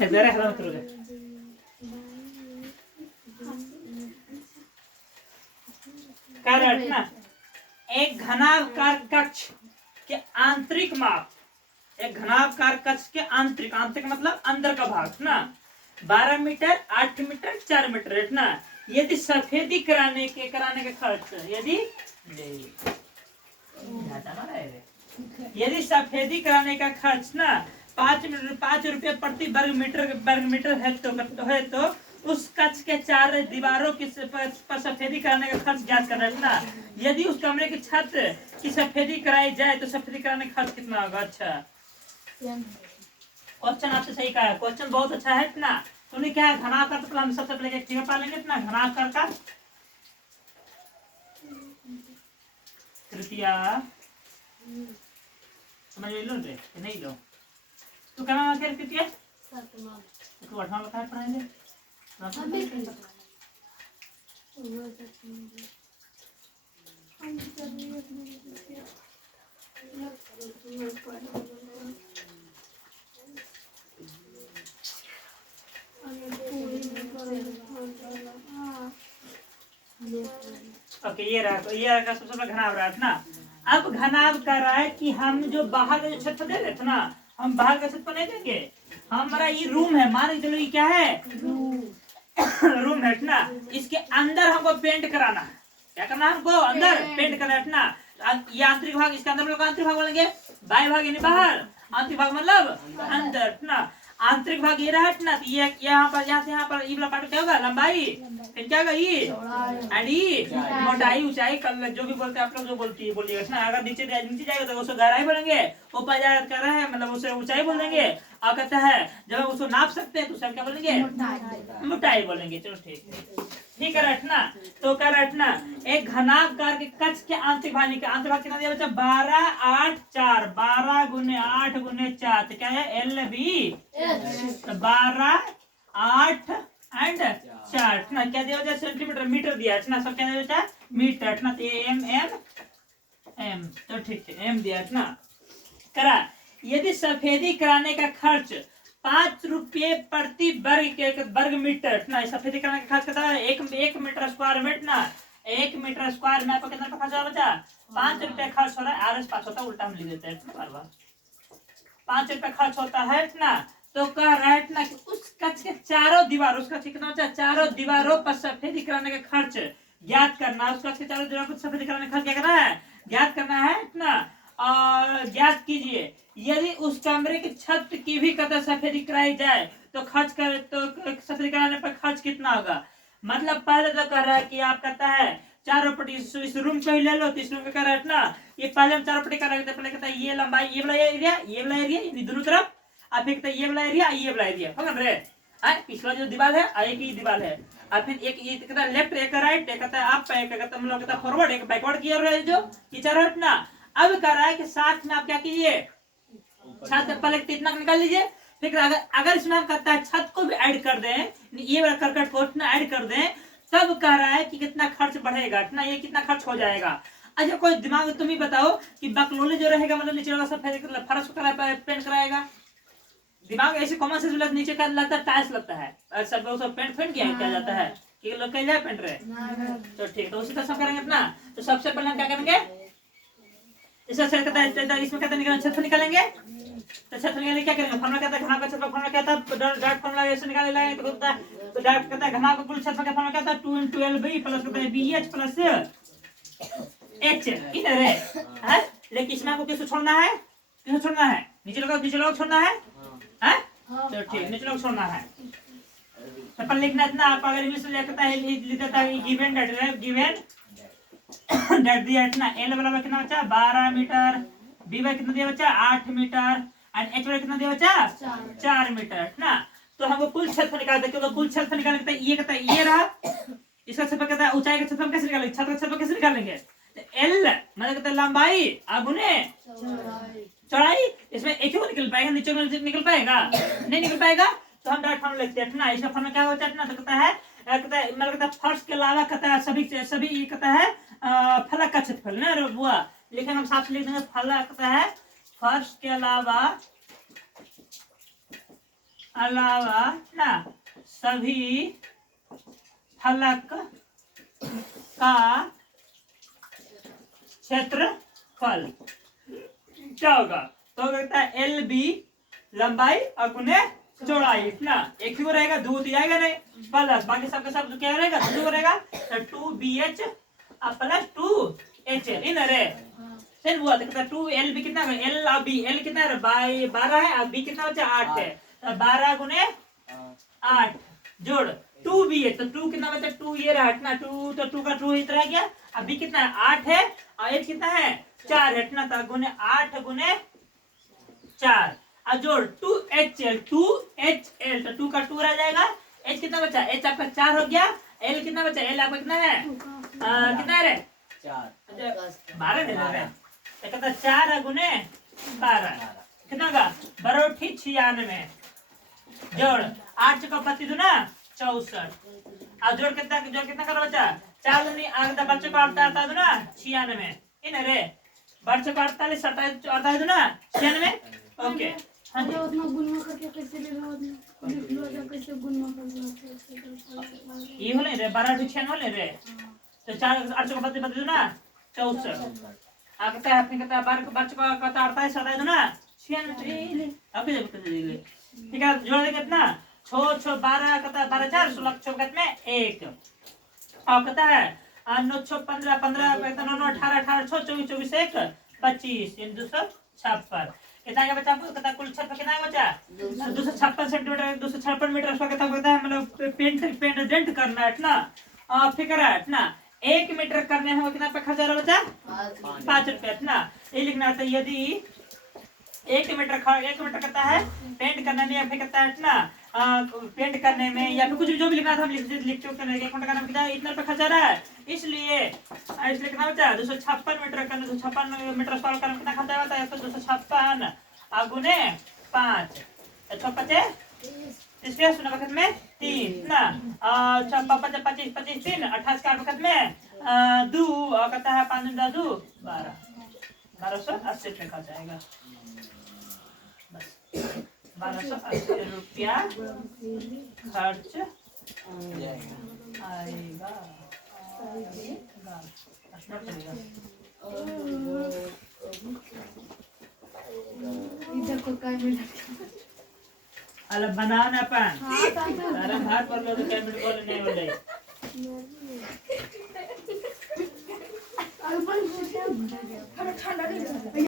जरा हरा मत रुके। ना एक घनाकार कक्ष के आंतरिक माप, एक घनाकार कक्ष के आंतरिक, आंतरिक मतलब अंदर का भाग ना 12 मीटर, 8 मीटर, 4 मीटर है ना। यदि सफेदी कराने का खर्च, यदि सफेदी कराने का खर्च ना 5 रुपये प्रति वर्ग मीटर है तो उस कक्ष के 4 दीवारों की पर सफेदी कराने का खर्च ज्ञात करना है ना। यदि उस कमरे की छत की सफेदी कराई जाए तो सफेदी कराने का खर्च कितना होगा। अच्छा क्वेश्चन आपसे सही कहा है, क्वेश्चन बहुत अच्छा है ना। तुमने क्या घनाकार, तो हम सबसे पहले क्या पा लेंगे इतना घनाकार का तृतीया समझ लो रे नहीं लो तो क्या नाम है तृतीया तो 8वां बताया पढ़ाएंगे ओके ये रहा सबसे घनाव रहा है ना। अब घनाव कर रहा है कि हम जो बाहर का जो छत दे रहे थे ना, हम बाहर का छत पर नहीं देंगे। हमारा ये रूम है, मान के चलो ये क्या है रूम है ना। इसके अंदर हमको पेंट कराना है। क्या करना है हमको अंदर पेंट करना है ना। ये आंतरिक भाग, इसके अंदर लोग आंतरिक भाग बोलेंगे, बाह्य भाग यानी बाहर, आंतरिक भाग मतलब अंदर ना। आंतरिक भाग ये रहा ना, ये यहाँ पर, यहाँ से यहाँ पर ये वाला पार्ट क्या होगा लंबाई, फिर क्या होगा ये एंड ये मोटाई, ऊंचाई, जो भी बोलते हैं आप लोग जो बोलिएगा ना। अगर नीचे जाएगा तो उसको गहराई बोलेंगे, ऊपर जा कर रहा है मतलब उसे ऊंचाई बोल देंगे। और कहता है जब उसको नाप सकते हैं तो उसे क्या बोलेंगे मोटाई बोलेंगे। चलो ठीक है रटना। तो क्या रटना, एक घनाकार के कक्ष के आंतरिक भाग कितना दिया बच्चा 12 8 4, 12 गुने 8 गुने 4 तो क्या है LV। 12 8 एंड 4 ना क्या दिया बच्चा सेंटीमीटर, मीटर दिया ना, सब क्या दिया बच्चा मीटर ना। तो एम तो ठीक है एम दिया ना। करा यदि सफेदी कराने का खर्च 5 रुपये प्रति वर्ग मीटर ना, सफेदी कराने का खर्च कितना है 1 मीटर स्क्वायर मीटर ना। 1 मीटर स्क्वायर में आपको कितना खर्च होगा बच्चा 5 रुपये खर्च हो रहा है। आर एस पास होता है, उल्टा हम लिख देते हैं बार बार 5 रुपये खर्च होता है ना। तो कह रहा है ना कि उस कक्ष के चारों दीवारों, उसका कितना बच्चा चारों दीवारों पर सफेदी कराने का खर्च ज्ञात करना। उस कक्ष के चारों दीवारों पर सफेदी कराने का खर्च क्या करना है ज्ञात करना है ना। और ज्ञात कीजिए यदि उस कमरे की छत की भी कतः सफेदी कराई जाए तो खर्च कर तो सफेदी कराने पर खर्च कितना होगा। मतलब पहले तो कह रहा है कि आप कहता है चारों पट्टी इस रूम को ही ले लो, तो इस रूम को कह रहा है ना ये पहले हम चारों पट्टी कर रहे थे। पहले कहता है ये लंबाई ये वाला एरिया दोनों तरफ, अब फिर कहता है ये वाला एरिया समझ रहे हैं। पिछला जो दीवार है एक ही दीवार है, और फिर एक ये कहता है लेफ्ट, एक राइट, एक कहता है अप, एक कहता है हम लोग कहता है फॉरवर्ड, एक बैकवर्ड किया रहा है जो ये चारों है ना। अब कह रहा है कि साथ में आप क्या कीजिए छत पहले कितना निकाल लीजिए, फिर अगर इसमें हम कहता है छत को भी ऐड कर दें, ये वाला करकट को इतना ऐड कर दें, तब कह रहा है कि कितना खर्च बढ़ेगा इतना, ये कितना खर्च हो जाएगा। अच्छा कोई दिमाग तुम ही बताओ कि बकलोले जो रहेगा मतलब नीचे वाला सब फर्श पेंट कराएगा। दिमाग ऐसे कॉमन सेंस लगता नीचे का लगता है टाइल्स लगता है सब पेंट किया जाता है कि लोग कह जाए पेंट रहे तो ठीक, तो उसी तरह सब करेंगे अपना। तो सबसे पहले हम क्या करेंगे इसमें कहते हैं छत निकालेंगे। तो छत निकालने क्या करेंगे फॉर्मूला कहता है घना का छत का फॉर्मूला कहता है डायरेक्ट फॉर्मूला ऐसे निकाल लेंगे तो डायरेक्ट कहता है घना का कुल छत का फॉर्मूला कहता है 2 × LB प्लस कहता है BH प्लस H इधर है। लेकिन इसमें आपको किसको छोड़ना है नीचे लोग छोड़ना है तो ठीक नीचे लोग छोड़ना है। तो पर लिखना इतना आप अगर इंग्लिश में लिखता है लिख देता है गिवन डेट दिया इतना एल वाला कितना बचा 12 मीटर, बी वाला कितना दिया बच्चा 8 मीटर एंड एच वाला कितना दिया बच्चा 4 मीटर ना। तो हमको कुल क्षेत्रफल निकालना है क्योंकि कुल क्षेत्रफल निकालने के ये कहता है ये रहा, इसका क्षेत्रफल कहता है ऊंचाई का क्षेत्रफल कैसे निकालेंगे, छत का क्षेत्रफल कैसे निकालेंगे। तो एल मतलब कहता है लंबाई गुने चौड़ाई, इसमें एक ही निकल पाएगा नीचे निकल पाएगा नहीं निकल पाएगा। तो हम डायरेक्ट फॉर्मूला लिखते हैं ना, इसका फॉर्मूला क्या होता है ना, तो कहता है मतलब कहता है फर्श के अलावा कहता है सभी ये कहता है फलक का क्षेत्रफल ना बुआ लेकिन हम साफ लिख देंगे फलक कहता है फर्श के अलावा अलावा ना सभी फलक का क्षेत्रफल क्या होगा? तो कहता है एल बी लंबाई और गुने चौड़ाई ना, एक ही वो रहेगा, दो तो जाएगा नहीं, प्लस बाकी सबका सब क्या रहेगा, दो रहेगा, तो 2BH प्लस 2HL इन रे फिर हुआ। तो कहता 2L भी कितना है, L और B, L कितना है 12 है और B कितना बचा 8 है, तो 12 गुने 8 जोड़ 2BH, तो 2 कितना बचा 2 ये रहा ना, 2 तो 2 का 2 इतना रह गया, अब B कितना है 8 है और H कितना है 4 है ना, तो गुने 8 गुने 4 और जोड़ 2HL तो 2 का 2 रह जाएगा, H कितना बचा, H आपका 4 हो गया, L कितना बचा, L आपका कितना है कितना है रे 12 दे रहे, तो कहता 4 गुने 12 कितना का 96 जोड़ 8 का 25 ना 64 और जोड़ कितना करो बच्चा 4 दूनी आगे बच्चों को 48 ना 96 इन रे बच्चों को 48 28 ना 96 ओके। हाँ जी उतना गुणा करके कैसे ले लो लिख लो जब कैसे गुणा कर लो ये होले रे 12 96 होले रे, तो 4 8 को 25 ना 64 आप कहता है अपने कहता 12 को बच्चों को कहता 48 27 ना 96 अब जब कहते ले ठीक है, जोड़ दे कितना 6 6 12 कहता 12 4 16 चौकत में 1 और कहता है 9 6 15 15 कहता 9 9 18 18 6 24 24 1 25 इन 256 कितना का बचा आपको कहता कुल छत कितना बचा 256 सेंटीमीटर 256 मीटर उसका कहता है मतलब पेंट डेंट करना है ना फिगर है ना 1 मीटर करने में कितना पे खर्चा बचा 5 रुपए ना, ये लिखना था यदि 1 मीटर कहता है पेंट करने में या फिर कहता है ना पेंट करने में या फिर कुछ जो भी लिखना था हम लिख चुके हैं, 1 घंटा कितना इतना रुपए खर्चा रहा है, इसलिए कितना बचा 256 मीटर करने 256 मीटर स्क्वायर करने कितना खर्चा होता है, तो 256 गुने 5 अच्छा 25 इसके सुना वक्त में 3 ना 5 25 25 3 28 का वक्त में 2 और कहता है 5 2 12 1280 रुपये खर्च आएगा, बस 1280 रुपया खर्च आएगा। इधर को कर मिला अल बनाओ ना पान अरे हाथ पर लो तो क्या मिनट बोले नहीं बोले अरे ठंडा नहीं